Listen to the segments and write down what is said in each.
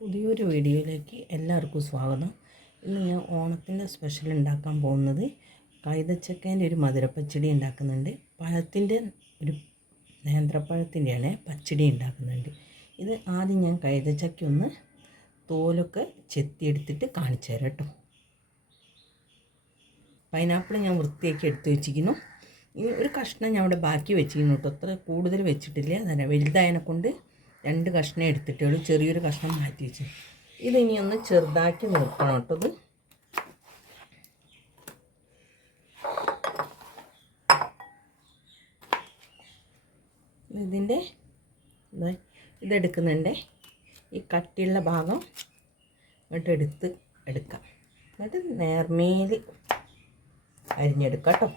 പുതിയൊരു വീഡിയോയിലേക്ക് എല്ലാവർക്കും സ്വാഗതം. ഇന്ന് ഞാൻ ഓണത്തിന്റെ സ്പെഷ്യൽ ഉണ്ടാക്കാൻ പോകുന്നത് കൈതച്ചക്കേന്റെ ഒരു മധുരപ്പച്ചടി ഉണ്ടാക്കുന്നുണ്ട്. പഴത്തിന്റെ ഒരു നേന്ത്രപ്പഴത്തിന്റെയാണ് പച്ചടി ഉണ്ടാക്കുന്നുണ്ട്. ഇത് ആദ്യം ഞാൻ കൈതച്ചക്ക ഒന്ന് തോലൊക്കെ ചെത്തിയെടുത്തിട്ട് കാണിച്ചു തരാം കേട്ടോ. പൈനാപ്പിൾ ഞാൻ വൃത്തിയാക്കി എടുത്ത് വെച്ചിരിക്കുന്നു. ഇനി ഒരു കഷ്ണം ഞാൻ അവിടെ ബാക്കി വെച്ചിരുന്നു കേട്ടോ. അത്ര കൂടുതൽ വെച്ചിട്ടില്ല. അതന്നെ വലുതായതിനെ കൊണ്ട് രണ്ട് കഷ്ണം എടുത്തിട്ടേ ഉള്ളൂ ചെറിയൊരു കഷ്ണം മാറ്റി വെച്ചു. ഇതിനി ഒന്ന് ചെറുതാക്കി നിർത്തണം കേട്ടോ ഇത്. ഇതിന്റെ ഇതാ ഇതെടുക്കുന്നുണ്ട്. ഈ കട്ടിയുള്ള ഭാഗം ഇങ്ങോട്ട് എടുത്ത് എടുക്കാം. എന്നിട്ട് നേർമേൽ അരിഞ്ഞെടുക്കാം കേട്ടോ.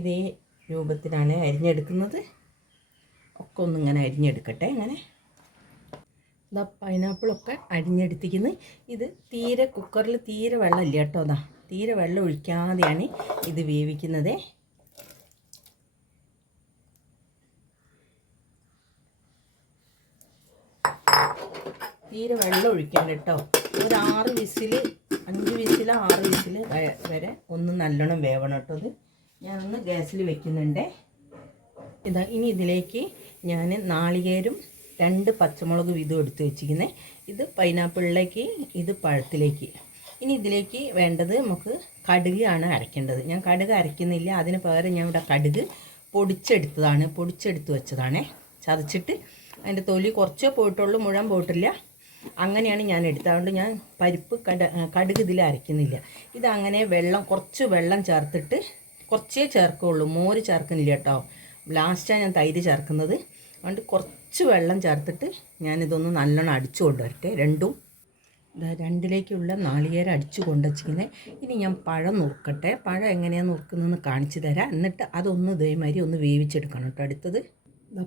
ഇതേ രൂപത്തിലാണ് അരിഞ്ഞെടുക്കുന്നത്. ഒക്കെ ഒന്നിങ്ങനെ അരിഞ്ഞെടുക്കട്ടെ ഇങ്ങനെ. ഇതാ പൈനാപ്പിളൊക്കെ അരിഞ്ഞെടുത്തിരിക്കുന്നത് ഇത് തീരെ കുക്കറിൽ തീരെ വെള്ളമില്ല കേട്ടോ അതാ തീരെ വെള്ളം ഒഴിക്കാതെയാണ് ഇത് വേവിക്കുന്നത്. തീരെ വെള്ളം ഒഴിക്കണ്ട കേട്ടോ. ഒരു ആറ് വിസിൽ അഞ്ച് വിസിൽ ആറ് വിസിൽ വരെ ഒന്ന് നല്ലോണം വേവണം കേട്ടോ ഞാനൊന്ന് ഗ്യാസിൽ വെക്കുന്നുണ്ട്. ഇതാ ഇനി ഇതിലേക്ക് ഞാൻ നാളികേരും രണ്ട് പച്ചമുളക് വീതം എടുത്ത് വെച്ചിരിക്കുന്നത് ഇത് പൈനാപ്പിളിലേക്ക് ഇത് പഴത്തിലേക്ക്. ഇനി ഇതിലേക്ക് വേണ്ടത് നമുക്ക് കടുക് ആണ് അരയ്ക്കേണ്ടത് ഞാൻ കടുക് അരയ്ക്കുന്നില്ല അതിന് പകരം ഞാൻ ഇവിടെ കടുക് പൊടിച്ചെടുത്തതാണ് പൊടിച്ചെടുത്ത് വെച്ചതാണേ. ചതച്ചിട്ട് അതിന്റെ തൊലി കുറച്ചേ പോയിട്ടുള്ളൂ മുഴുവൻ പോയിട്ടില്ല. അങ്ങനെയാണ് ഞാൻ എടുത്തത്. അതുകൊണ്ട് ഞാൻ പരിപ്പ് കട കടുക് ഇതിൽ അരയ്ക്കുന്നില്ല ഇതങ്ങനെ വെള്ളം കുറച്ച് വെള്ളം ചേർത്തിട്ട് കുറച്ചേ ചേർക്കുള്ളൂ. മോര് ചേർക്കുന്നില്ല കേട്ടോ. ലാസ്റ്റാണ് ഞാൻ തൈര് ചേർക്കുന്നത്. അതുകൊണ്ട് കുറച്ച് വെള്ളം ചേർത്തിട്ട് ഞാനിതൊന്ന് നല്ലോണം അടിച്ചു കൊണ്ടുവരട്ടെ. രണ്ടും ഇതാ രണ്ടിലേക്കുള്ള നാളികേരം അടിച്ചു കൊണ്ടുവച്ചിരിക്കുന്നത് ഇനി ഞാൻ പഴം നുറുക്കട്ടെ. പഴം എങ്ങനെയാണ് നുറുക്കുന്നതെന്ന് കാണിച്ചു തരാം. എന്നിട്ട് അതൊന്ന് ഇതേമാതിരി ഒന്ന് വേവിച്ചെടുക്കണം കേട്ടോ. അടുത്തത്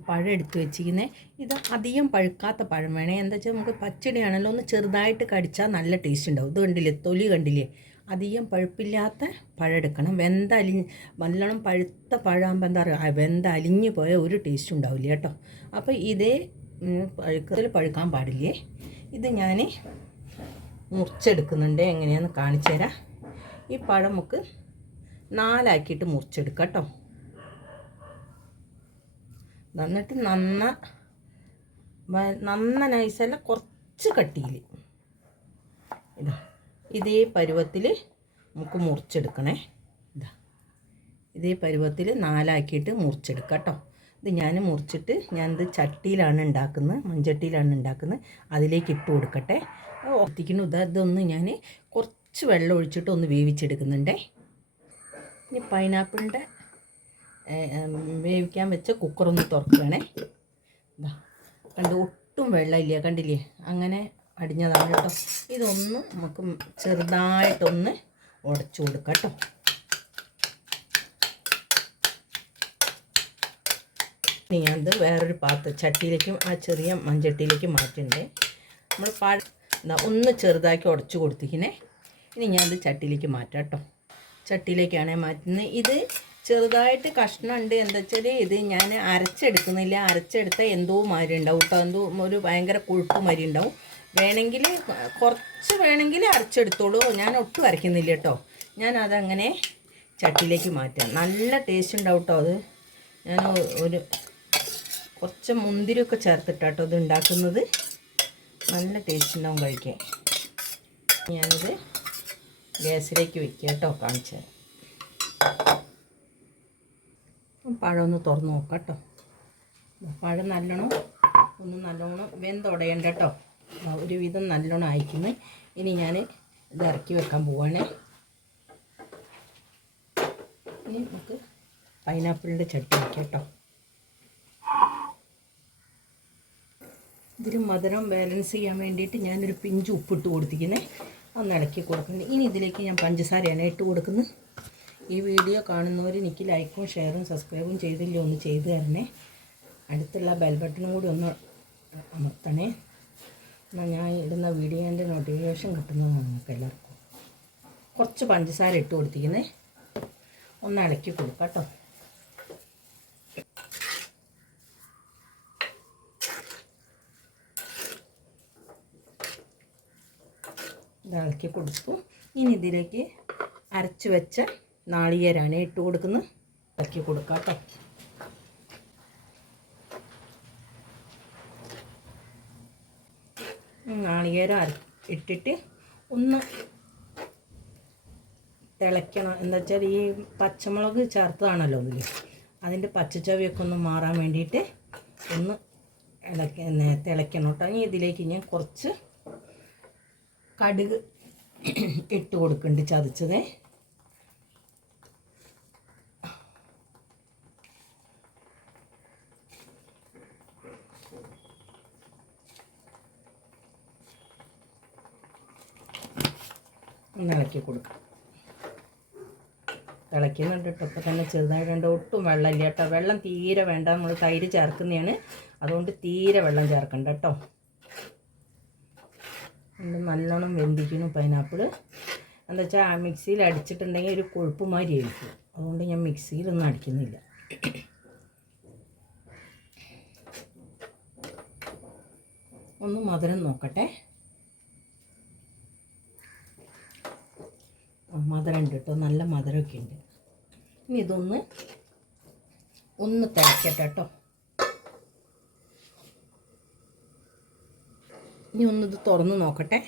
പഴം എടുത്ത് വെച്ചിരിക്കുന്നത് ഇത് അധികം പഴുക്കാത്ത പഴം വേണേ. എന്താ വെച്ചാൽ നമുക്ക് പച്ചടിയാണല്ലോ. ഒന്ന് ചെറുതായിട്ട് കടിച്ചാൽ നല്ല ടേസ്റ്റ് ഉണ്ടാവും. ഇത് കണ്ടില്ലേ? തൊലി കണ്ടില്ലേ? അധികം പഴുപ്പില്ലാത്ത പഴം എടുക്കണം വെന്തലി നല്ലോണം പഴുത്ത പഴമാകുമ്പോൾ എന്താ പറയുക വെന്ത അലിഞ്ഞു പോയ ഒരു ടേസ്റ്റ് ഉണ്ടാവില്ല കേട്ടോ. അപ്പോൾ ഇതേ പഴുക്കത്തിൽ പഴുക്കാൻ പാടില്ലേ? ഇത് ഞാൻ മുറിച്ചെടുക്കുന്നുണ്ട്. എങ്ങനെയാന്ന് കാണിച്ചു തരാം. ഈ പഴം നമുക്ക് നാലാക്കിയിട്ട് മുറിച്ചെടുക്കാം കേട്ടോ. എന്നിട്ട് നന്ന നന്ന നൈസല്ല കുറച്ച് കട്ടിയിൽ ഇതാ. ഇതേ പരുവത്തിൽ നമുക്ക് മുറിച്ചെടുക്കണേ. ഇതാ. ഇതേ പരുവത്തിൽ നാലാക്കിയിട്ട് മുറിച്ചെടുക്കാം കേട്ടോ. ഇത് ഞാൻ മുറിച്ചിട്ട് ഞാനിത് ചട്ടിയിലാണ് ഉണ്ടാക്കുന്നത്. മൺചട്ടിയിലാണ് ഉണ്ടാക്കുന്നത്. അതിലേക്ക് ഇട്ട് കൊടുക്കട്ടെ. ഒത്തിക്കുന്നു ഇതാ ഇതൊന്ന് ഞാൻ കുറച്ച് വെള്ളം ഒഴിച്ചിട്ട് ഒന്ന് വേവിച്ചെടുക്കുന്നുണ്ടേ. ഇനി പൈനാപ്പിളിന്റെ വേവിക്കാൻ വെച്ച കുക്കറൊന്ന് തുറക്കുകയാണേ. ഇതാ. കണ്ട് ഒട്ടും വെള്ളമില്ല. കണ്ടില്ലേ? അങ്ങനെ അടിഞ്ഞതാണ് കേട്ടോ. ഇതൊന്ന് നമുക്ക് ചെറുതായിട്ടൊന്ന് ഉടച്ചു കൊടുക്കാം കേട്ടോ. ഇനി ഞാനത് വേറൊരു പാത്ര ചട്ടിയിലേക്കും ആ ചെറിയ മൺചട്ടിയിലേക്ക് മാറ്റണ്ടേ. നമ്മൾ പാ ഒന്ന് ചെറുതാക്കി ഉടച്ചു കൊടുത്തിക്കിനെ ഇനി ഞാനത് ചട്ടിയിലേക്ക് മാറ്റാം കേട്ടോ. ചട്ടിയിലേക്കാണ് മാറ്റുന്നത്. ഇത് ചെറുതായിട്ട് കഷ്ണമുണ്ട്. എന്താ വെച്ചാൽ ഇത് ഞാൻ അരച്ചെടുക്കുന്നില്ല. അരച്ചെടുത്ത എന്തോ മാതിരി ഉണ്ടാവും കേട്ടോ. എന്തോ ഒരു ഭയങ്കര കൊഴുപ്പ് മാതിരി ഉണ്ടാവും. വേണമെങ്കിൽ കുറച്ച് വേണമെങ്കിൽ അരച്ചെടുത്തോളൂ. ഞാൻ ഒട്ടും അരയ്ക്കുന്നില്ല കേട്ടോ. ഞാൻ അതങ്ങനെ ചട്ടിയിലേക്ക് മാറ്റാം. നല്ല ടേസ്റ്റ് ഉണ്ടാവും കേട്ടോ അത്. ഞാൻ ഒരു കുറച്ച് മുന്തിരിയൊക്കെ ചേർത്തിട്ടാട്ടോ ഇത് ഉണ്ടാക്കുന്നത്. നല്ല ടേസ്റ്റ് ഉണ്ടാവും കഴിക്കാൻ. ഞാനിത് ഗ്യാസിലേക്ക് വെക്കുക കേട്ടോ കാണിച്ചു പഴം ഒന്ന് തുറന്ന് നോക്കാം കേട്ടോ. പഴം നല്ലോണം ഒന്ന് നല്ലോണം വെന്തുടയണ്ട കേട്ടോ. ഒരുവിധം നല്ലോണം അയക്കുന്നു ഇനി ഞാൻ ഇത് ഇറക്കി വെക്കാൻ പോവാണ്. ഇനി നമുക്ക് പൈനാപ്പിളിന്റെ ചട്ടി വയ്ക്കാം കേട്ടോ. ഇതിൽ മധുരം ബാലൻസ് ചെയ്യാൻ വേണ്ടിയിട്ട് ഞാനൊരു പിഞ്ച് ഉപ്പിട്ട് കൊടുത്തിരിക്കുന്നത് ഒന്ന് ഇളക്കി കൊടുക്കുന്നത് ഇനി ഇതിലേക്ക് ഞാൻ പഞ്ചസാരയാണ് ഇട്ട് കൊടുക്കുന്നത് ഈ വീഡിയോ കാണുന്നവർ എനിക്ക് ലൈക്കും ഷെയറും സബ്സ്ക്രൈബും ചെയ്തില്ല ഒന്ന് ചെയ്തു തരണേ. അടുത്തുള്ള ബെൽ ബട്ടണും കൂടി ഒന്ന് അമർത്തണേ. എന്നാൽ ഞാൻ ഇടുന്ന വീഡിയോന്റെ നോട്ടിഫിക്കേഷൻ കിട്ടുന്നതാണ് നമുക്ക് എല്ലാവർക്കും. കുറച്ച് പഞ്ചസാര ഇട്ട് കൊടുത്തിരിക്കുന്നേ. ഒന്ന് ഇളക്കി കൊടുക്കാം കേട്ടോ. ഇളക്കി കൊടുത്തു. ഇനി ഇതിലേക്ക് അരച്ച് വെച്ച നാളികേരാണ് ഇട്ട് കൊടുക്കുന്നത്. ഇളക്കി കൊടുക്കാം കേട്ടോ. നാളികേരം അര ഇട്ടിട്ട് ഒന്ന് തിളയ്ക്കണം. എന്താ വെച്ചാൽ ഈ പച്ചമുളക് ചേർത്തതാണല്ലോ ഇതിൽ അതിന്റെ പച്ചച്ചവിയൊക്കെ ഒന്ന് മാറാൻ വേണ്ടിയിട്ട് ഒന്ന് ഇളക്ക തിളയ്ക്കണം കേട്ടോ. ഇനി ഇതിലേക്ക് ഞാൻ കുറച്ച് കടുക് ഇട്ട് കൊടുക്കുന്നുണ്ട് ചതച്ചതേ. ഒന്ന് ഇളക്കി കൊടുക്കാം. തിളയ്ക്കുന്നുണ്ട് കേട്ടോ. ഇപ്പോൾ തന്നെ ചെറുതായിട്ടുണ്ട് ഒട്ടും വെള്ളമില്ല കേട്ടോ. വെള്ളം തീരെ വേണ്ട. നമ്മൾ തൈര് ചേർക്കുന്നതാണ്. അതുകൊണ്ട് തീരെ വെള്ളം ചേർക്കണ്ട കേട്ടോ. നല്ലോണം വെന്തിക്കുന്നു പൈനാപ്പിൾ എന്താ വെച്ചാൽ മിക്സിയിൽ അടിച്ചിട്ടുണ്ടെങ്കിൽ ഒരു കൊഴുപ്പ് മാതിരി ആയിരിക്കും. അതുകൊണ്ട് ഞാൻ മിക്സിയിലൊന്നും അടിക്കുന്നില്ല. ഒന്ന് മധുരം നോക്കട്ടെ. മധുരം ഉണ്ട് കേട്ടോ നല്ല മധുരമൊക്കെ ഉണ്ട് ഇനി ഇതൊന്ന് ഒന്ന് തിളക്കട്ടെ കേട്ടോ ഇനി ഒന്നിത് തുറന്ന് നോക്കട്ടെ.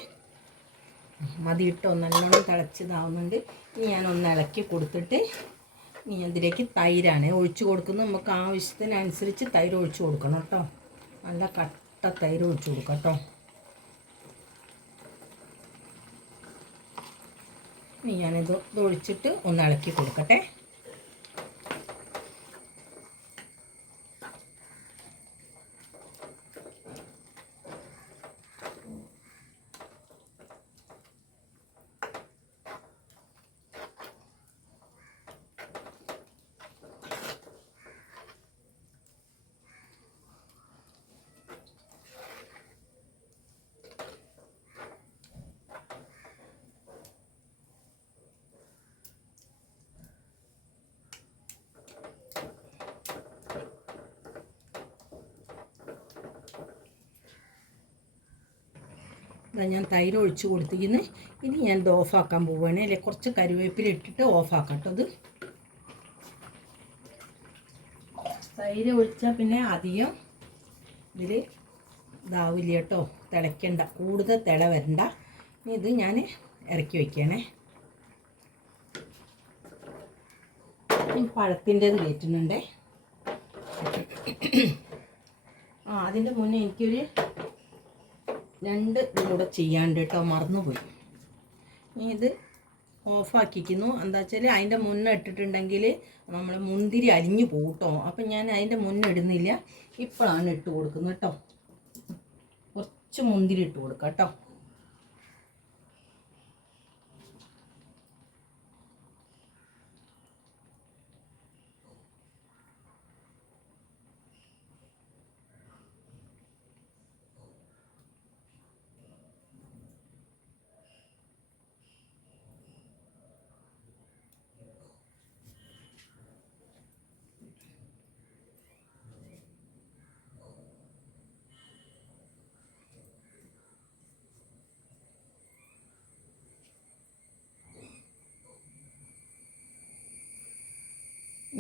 മതി ഇട്ടോ നല്ലോണം തിളച്ചതാവുന്നുണ്ട്. ഇനി ഞാൻ ഒന്ന് ഇളക്കി കൊടുത്തിട്ട് ഇനി അതിലേക്ക് തൈരാണ്. ഒഴിച്ചു കൊടുക്കുന്നത് നമുക്ക് ആവശ്യത്തിനനുസരിച്ച് തൈര് ഒഴിച്ചു കൊടുക്കണം കേട്ടോ നല്ല കട്ട തൈര് ഒഴിച്ചു കൊടുക്കാം കേട്ടോ ഇനി ഞാനിത് ഇത് ഒഴിച്ചിട്ട് ഒന്ന് ഇളക്കി കൊടുക്കട്ടെ. ഇതാ ഞാൻ തൈര് ഒഴിച്ച് കൊടുത്തിരിക്കുന്നു. ഇനി ഞാൻ ഇത് ഓഫാക്കാൻ പോവുകയാണ്. അല്ലെ കുറച്ച് കരുവേപ്പില ഇട്ടിട്ട് ഓഫാക്കാം കേട്ടോ ഇത്. തൈര് ഒഴിച്ചാൽ പിന്നെ അധികം ഇതിൽ ഇതാവില്ല കേട്ടോ. തിളയ്ക്കണ്ട. കൂടുതൽ തിള വരണ്ട. ഇനി ഇത് ഞാൻ ഇറക്കി വയ്ക്കണേ പഴത്തിന്റെത് കയറ്റുന്നുണ്ടേ ആ അതിന്റെ മുന്നേ എനിക്കൊരു രണ്ട് ഇതും കൂടെ ചെയ്യാണ്ട് കേട്ടോ മറന്നുപോയി. ഇനി ഇത് ഓഫാക്കിക്കുന്നു. എന്താ വെച്ചാൽ അതിന്റെ മുന്നേ ഇട്ടിട്ടുണ്ടെങ്കിൽ നമ്മൾ മുന്തിരി അലിഞ്ഞു പോട്ടോ അപ്പം ഞാൻ അതിന്റെ മുന്നേ ഇടുന്നില്ല. ഇപ്പോഴാണ് ഇട്ട് കൊടുക്കുന്നത് കേട്ടോ. കുറച്ച് മുന്തിരി ഇട്ട് കൊടുക്കാം കേട്ടോ.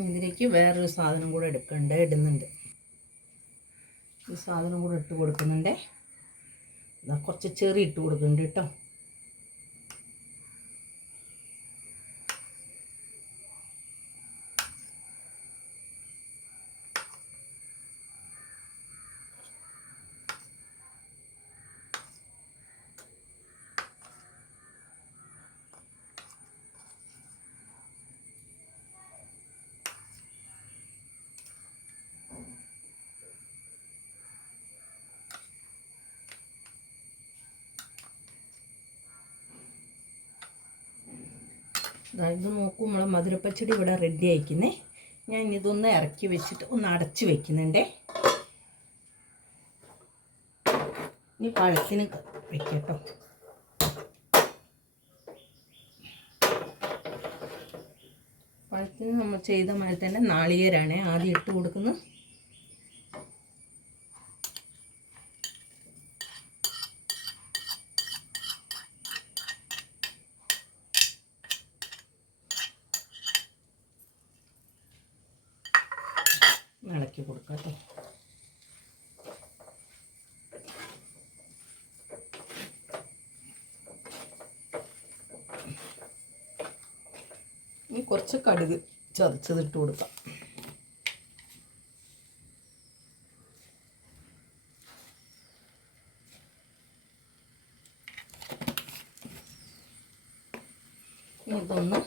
ഇതിലേക്ക് വേറൊരു സാധനം കൂടെ എടുക്കണ്ട് ഇടുന്നുണ്ട്. ഈ സാധനം കൂടെ ഇട്ട് കൊടുക്കുന്നുണ്ടേ. കുറച്ച് ചെറി ഇട്ട് കൊടുക്കുന്നുണ്ട് കേട്ടോ. ഇത് നോക്കൂ നമ്മളെ മധുരപ്പച്ചടി ഇവിടെ റെഡി ആയിക്കുന്നേ. ഞാൻ ഇതൊന്ന് ഇറക്കി വെച്ചിട്ട് ഒന്ന് അടച്ച് വെക്കുന്നുണ്ടേ. ഇനി പഴത്തിന് വെക്കട്ടോ. പഴത്തിന് നമ്മൾ ചെയ്ത മാതിരി തന്നെ നാളികേരാണ്. ആദ്യം ഇട്ട് കൊടുക്കുന്നത് ഇളക്കി കൊടുക്കാം കേട്ടോ ഇനി കുറച്ച് കടുക് ചതച്ചതിട്ട് കൊടുക്കാം. ഇതൊന്ന്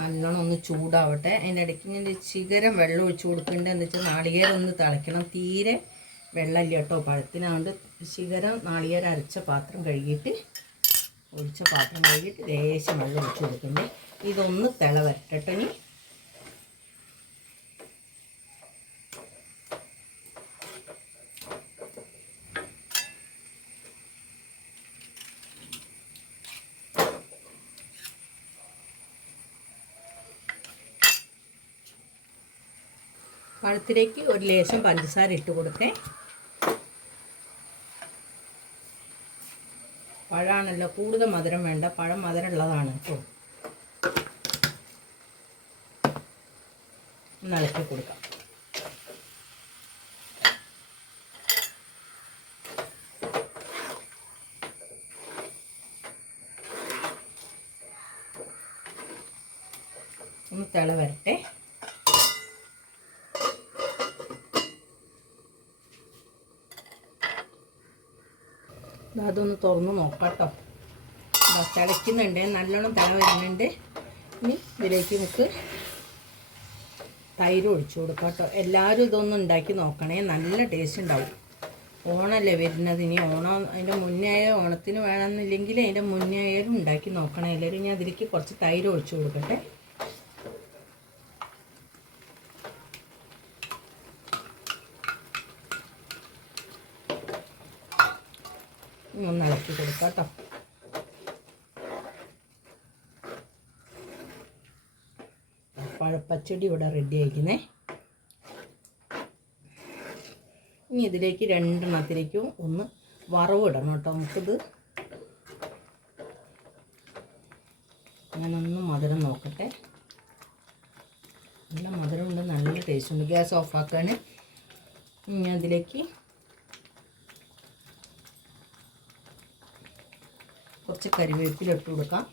നല്ലോണം ഒന്ന് ചൂടാവട്ടെ. അതിന്റെ ഇടയ്ക്ക് ഞാൻ ചികരം വെള്ളം ഒഴിച്ച് കൊടുക്കേണ്ടത് എന്ന് വെച്ചാൽ നാളികേരം ഒന്ന് തിളയ്ക്കണം. തീരെ വെള്ളമില്ല കേട്ടോ. പഴത്തിനാണ്ട് ശിഖരം നാളികേരം അരച്ച പാത്രം കഴുകിയിട്ട് ഒഴിച്ച പാത്രം കഴുകിയിട്ട് ലേശം വെള്ളം ഒഴിച്ച് കൊടുക്കണ്ടേ. ഇതൊന്ന് തിള വരട്ടെ ഇനി. പഴത്തിലേക്ക് ഒരു ലേശം പഞ്ചസാര ഇട്ട് കൊടുക്കേ പഴമാണല്ലോ കൂടുതൽ മധുരം വേണ്ട പഴം മധുരമുള്ളതാണ് കേട്ടോ. ഒന്ന് കൊടുക്കാം. ഒന്ന് തിള വരട്ടെ അതൊന്ന് തുറന്ന് നോക്കാട്ടോ. തിളയ്ക്കുന്നുണ്ട്. നല്ലോണം തിള വരുന്നുണ്ട് ഇനി ഇതിലേക്ക് നമുക്ക് തൈര് ഒഴിച്ചു കൊടുക്കാം കേട്ടോ. എല്ലാവരും ഇതൊന്നും ഉണ്ടാക്കി നോക്കണേ. നല്ല ടേസ്റ്റ് ഉണ്ടാവും. ഓണമല്ലേ വരുന്നത്. ഇനി ഓണം അതിന്റെ മുന്നേ ആയ ഓണത്തിന് വേണമെന്നില്ലെങ്കിൽ അതിന്റെ മുന്നേ ആയാലും ഉണ്ടാക്കി നോക്കണേ. എല്ലാവരും ഞാൻ അതിലേക്ക് കുറച്ച് തൈര് ഒഴിച്ചു കൊടുക്കട്ടെ. ഒന്ന് ഇളക്കി കൊടുക്കാം കേട്ടോ. പഴപ്പച്ചടി ഇവിടെ റെഡി ആയിരിക്കുന്നേ. ഇനി ഇതിലേക്ക് രണ്ടെണ്ണത്തിലേക്കും ഒന്ന് വറവ് ഇടണം കേട്ടോ. നമുക്കിത് ഞാനൊന്ന് മധുരം നോക്കട്ടെ. നല്ല മധുരമുണ്ട് നല്ല ടേസ്റ്റ് ഉണ്ട്. ഗ്യാസ് ഓഫാക്കാൻ ഇനി അതിലേക്ക് കുറച്ച് കരിവേപ്പിലിട്ട് കൊടുക്കാം.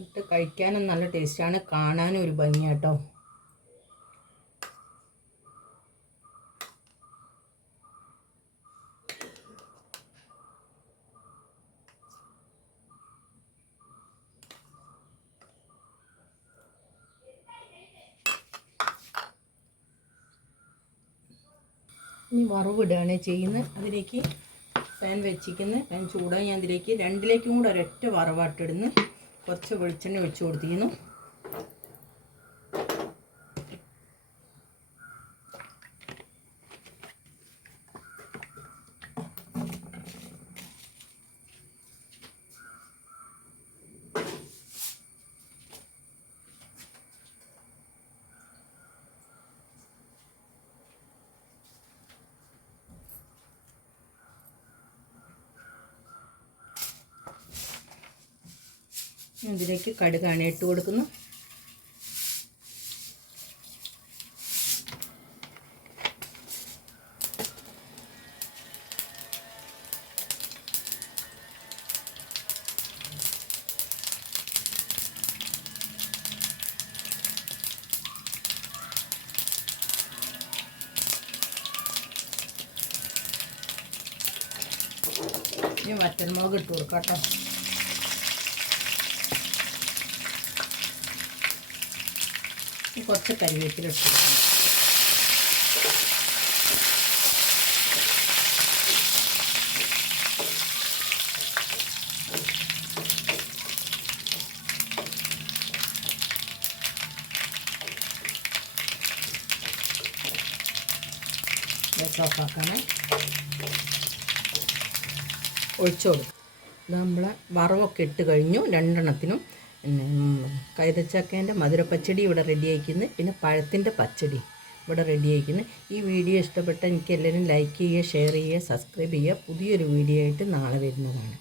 ഇട്ട് കഴിക്കാനും നല്ല ടേസ്റ്റാണ്. കാണാനും ഒരു ഭംഗിയാട്ടോ. ഇനി വറവിടുകയാണ് ചെയ്യുന്നത്. അതിലേക്ക് പാൻ വെച്ചിരിക്കുന്നത്. പാൻ ചൂടായി ഞാൻ അതിലേക്ക് രണ്ടിലേക്കും കൂടെ ഒരൊറ്റ വറവാട്ടിടുന്നു കുറച്ച് വെളിച്ചെണ്ണ ഒഴിച്ചു കൊടുത്തിരുന്നു. ഇതിലേക്ക് കടുകാണ് ഇട്ട് കൊടുക്കുന്നു. ഇനി വറ്റൽമുളക് ഇട്ട് കൊടുക്കാം കേട്ടോ. കുറച്ച് കരിവേപ്പില ഇട്ട് കൊടുക്കണം. ഓഫാക്കണേ ഒഴിച്ചോളൂ നമ്മളെ വറവൊക്കെ ഇട്ട് കഴിഞ്ഞു. രണ്ടെണ്ണത്തിനും പിന്നെ കൈതച്ചക്കേന്റെ മധുരപ്പച്ചടി ഇവിടെ റെഡി ആയിക്കുന്നു പിന്നെ പഴത്തിന്റെ പച്ചടി ഇവിടെ റെഡി ആയിക്കുന്നു ഈ വീഡിയോ ഇഷ്ടപ്പെട്ട എനിക്ക് എല്ലാവരും ലൈക്ക് ചെയ്യുക ഷെയർ ചെയ്യുക സബ്സ്ക്രൈബ് ചെയ്യുക. പുതിയൊരു വീഡിയോ ആയിട്ട് നാളെ വരുന്നതാണ്.